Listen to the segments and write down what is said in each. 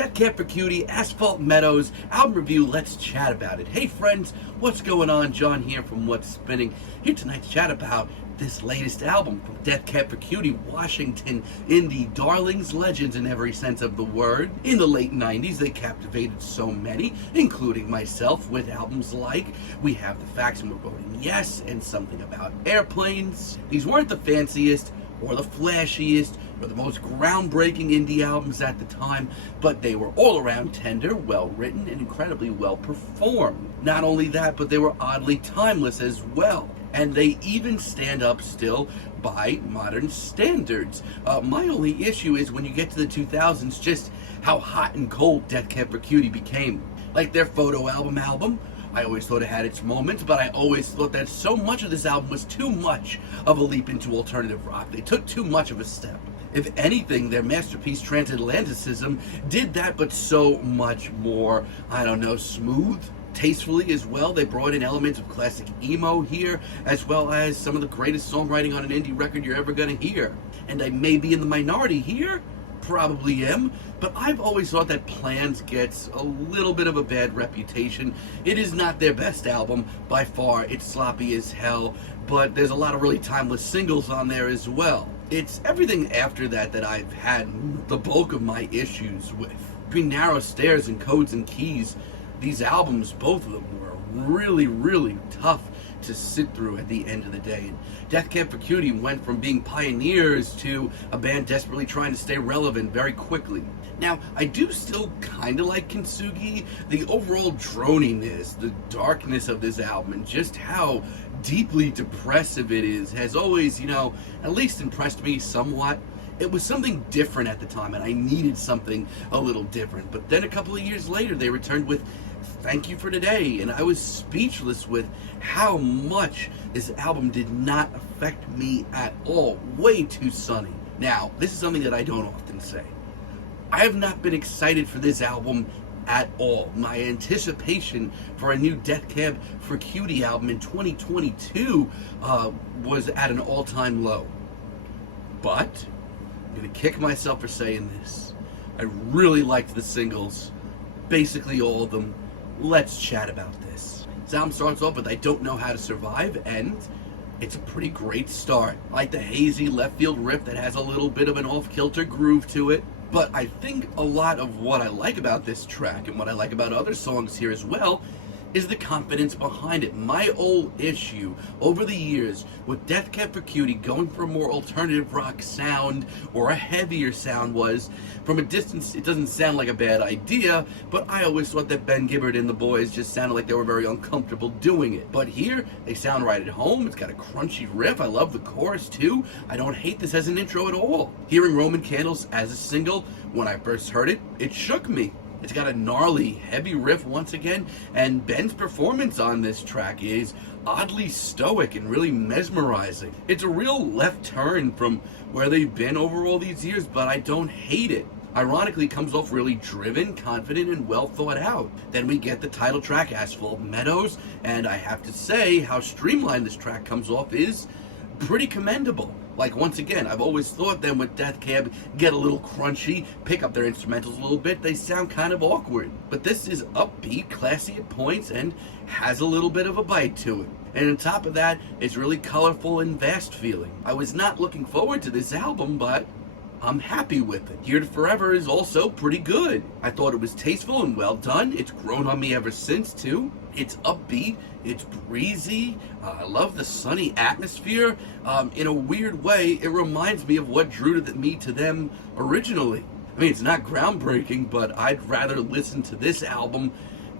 Death Cab for Cutie, Asphalt Meadows, album review, let's chat about it. Hey friends, what's going on? John here from What's Spinning, here tonight to chat about this latest album from Death Cab for Cutie, Washington indie darlings, legends in every sense of the word. In the late 90s, they captivated so many, including myself, with albums like We Have the Facts and We're Voting Yes, and Something About Airplanes. These weren't the fanciest, or the flashiest, or the most groundbreaking indie albums at the time, but they were all around tender, well written, and incredibly well performed. Not only that, but they were oddly timeless as well. And they even stand up still by modern standards. My only issue is when you get to the 2000s, just how hot and cold Death Cab for Cutie became. Like their photo album, I always thought it had its moments, but I always thought that so much of this album was too much of a leap into alternative rock. They took too much of a step. If anything, their masterpiece Transatlanticism did that, but so much more, smooth, tastefully as well. They brought in elements of classic emo here, as well as some of the greatest songwriting on an indie record you're ever going to hear. And I may be in the minority here, probably am, but I've always thought that Plans gets a little bit of a bad reputation. It is not their best album by far. It's sloppy as hell, but there's a lot of really timeless singles on there as well. It's everything after that that I've had the bulk of my issues with. Between Narrow Stairs and Codes and Keys, these albums, both of them, were really, really tough to sit through at the end of the day. And Death Cab for Cutie went from being pioneers to a band desperately trying to stay relevant very quickly. Now, I do still kind of like Kintsugi. The overall droniness, the darkness of this album, and just how deeply depressive it is has always, at least impressed me somewhat. It was something different at the time, and I needed something a little different. But then a couple of years later, they returned with Thank You for Today, and I was speechless with how much this album did not affect me at all. Way too sunny. Now, this is something that I don't often say. I have not been excited for this album at all. My anticipation for a new Death Cab for Cutie album in 2022 was at an all-time low. But I'm going to kick myself for saying this. I really liked the singles, basically all of them. Let's chat about this. This album starts off with I Don't Know How to Survive, and it's a pretty great start. I like the hazy left field riff that has a little bit of an off-kilter groove to it. But I think a lot of what I like about this track, and what I like about other songs here as well, is the confidence behind it. My old issue over the years with Death Cab for Cutie going for a more alternative rock sound or a heavier sound was, from a distance, it doesn't sound like a bad idea, but I always thought that Ben Gibbard and the boys just sounded like they were very uncomfortable doing it. But here, they sound right at home. It's got a crunchy riff. I love the chorus too. I don't hate this as an intro at all. Hearing Roman Candles as a single, when I first heard it, it shook me. It's got a gnarly, heavy riff once again, and Ben's performance on this track is oddly stoic and really mesmerizing. It's a real left turn from where they've been over all these years, but I don't hate it. Ironically, it comes off really driven, confident, and well thought out. Then we get the title track, Asphalt Meadows, and I have to say how streamlined this track comes off is pretty commendable. Like, once again, I've always thought them with Death Cab get a little crunchy, pick up their instrumentals a little bit, they sound kind of awkward. But this is upbeat, classy at points, and has a little bit of a bite to it. And on top of that, it's really colorful and vast feeling. I was not looking forward to this album, but I'm happy with it. Here to Forever is also pretty good. I thought it was tasteful and well done. It's grown on me ever since, too. It's upbeat. It's breezy. I love the sunny atmosphere. In a weird way, it reminds me of what drew me to them originally. I mean, it's not groundbreaking, but I'd rather listen to this album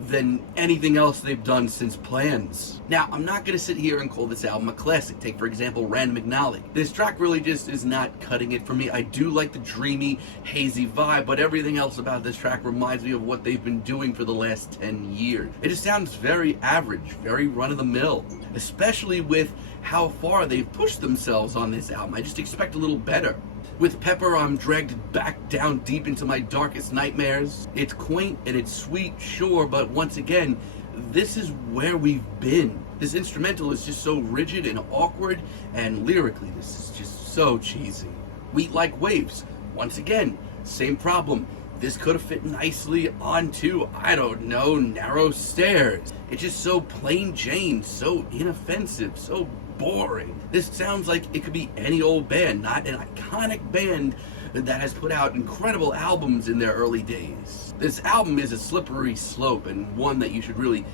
than anything else they've done since Plans. Now, I'm not going to sit here and call this album a classic. Take, for example, Random Acknowledge. This track really just is not cutting it for me. I do like the dreamy, hazy vibe, but everything else about this track reminds me of what they've been doing for the last 10 years. It just sounds very average, very run-of-the-mill, especially with how far they've pushed themselves on this album. I just expect a little better. With Pepper, I'm dragged back down deep into my darkest nightmares. It's quaint and it's sweet, sure, but once again, this is where we've been. This instrumental is just so rigid and awkward, and lyrically, this is just so cheesy. Wheat Like Waves, once again, same problem. This could have fit nicely onto, I don't know, narrow stairs. It's just so plain Jane, so inoffensive, so boring. This sounds like it could be any old band, not an iconic band that has put out incredible albums in their early days. This album is a slippery slope, and one that you should really,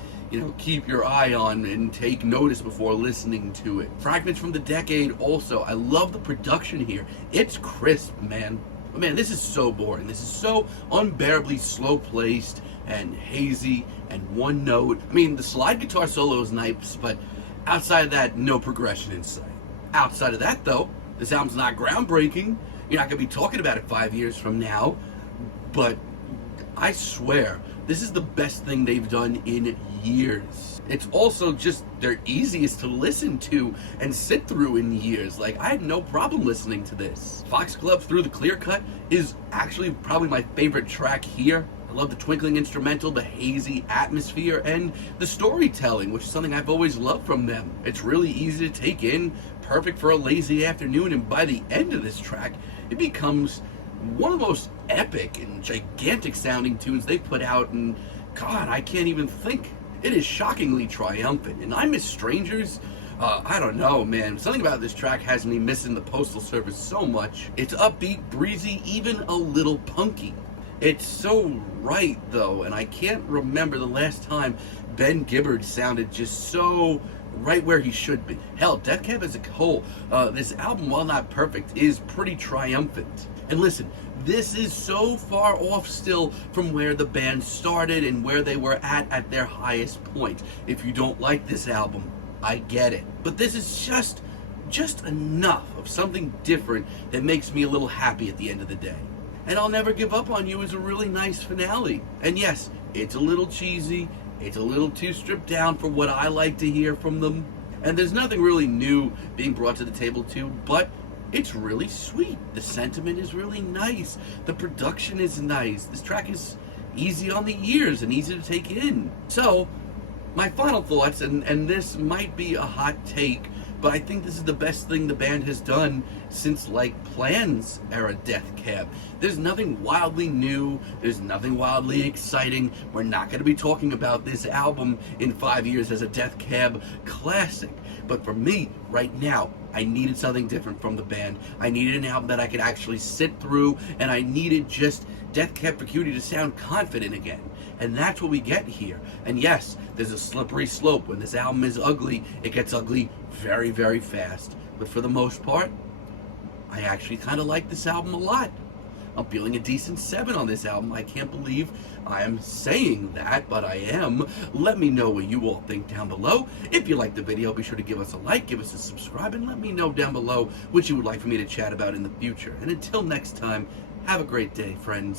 keep your eye on and take notice before listening to it. Fragments from the decade also. I love the production here. It's crisp, man. But man, this is so boring. This is so unbearably slow-placed and hazy and one note. I mean, the slide guitar solo is nice, but outside of that, no progression in sight. Outside of that, though, this album's not groundbreaking. You're not going to be talking about it 5 years from now, but I swear, this is the best thing they've done in years. It's also just their easiest to listen to and sit through in years. Like, I had no problem listening to this. Foxglove Through the Clearcut is actually probably my favorite track here. I love the twinkling instrumental, the hazy atmosphere, and the storytelling, which is something I've always loved from them. It's really easy to take in, perfect for a lazy afternoon, and by the end of this track, it becomes one of the most epic and gigantic sounding tunes they've put out, and God, I can't even think. It is shockingly triumphant, and I Miss Strangers. I don't know, man. Something about this track has me missing the Postal Service so much. It's upbeat, breezy, even a little punky. It's so right, though, and I can't remember the last time Ben Gibbard sounded just so right where he should be. Hell, Death Cab as a whole, this album, while not perfect, is pretty triumphant. And listen, this is so far off still from where the band started and where they were at their highest point. If you don't like this album, I get it. But this is just enough of something different that makes me a little happy at the end of the day. And I'll Never Give Up on You is a really nice finale. And yes, it's a little cheesy, it's a little too stripped down for what I like to hear from them. And there's nothing really new being brought to the table too, but it's really sweet. The sentiment is really nice. The production is nice. This track is easy on the ears and easy to take in. So, my final thoughts, and this might be a hot take, but I think this is the best thing the band has done since, like, Plan's era Death Cab. There's nothing wildly new. There's nothing wildly exciting. We're not going to be talking about this album in 5 years as a Death Cab classic. But for me, right now, I needed something different from the band. I needed an album that I could actually sit through, and I needed just Death Cab for Cutie to sound confident again. And that's what we get here. And yes, there's a slippery slope. When this album is ugly, it gets ugly very, very fast. But for the most part, I actually kind of like this album a lot. I'm feeling a decent 7 on this album. I can't believe I am saying that, but I am. Let me know what you all think down below. If you liked the video, be sure to give us a like, give us a subscribe, and let me know down below what you would like for me to chat about in the future. And until next time, have a great day, friends.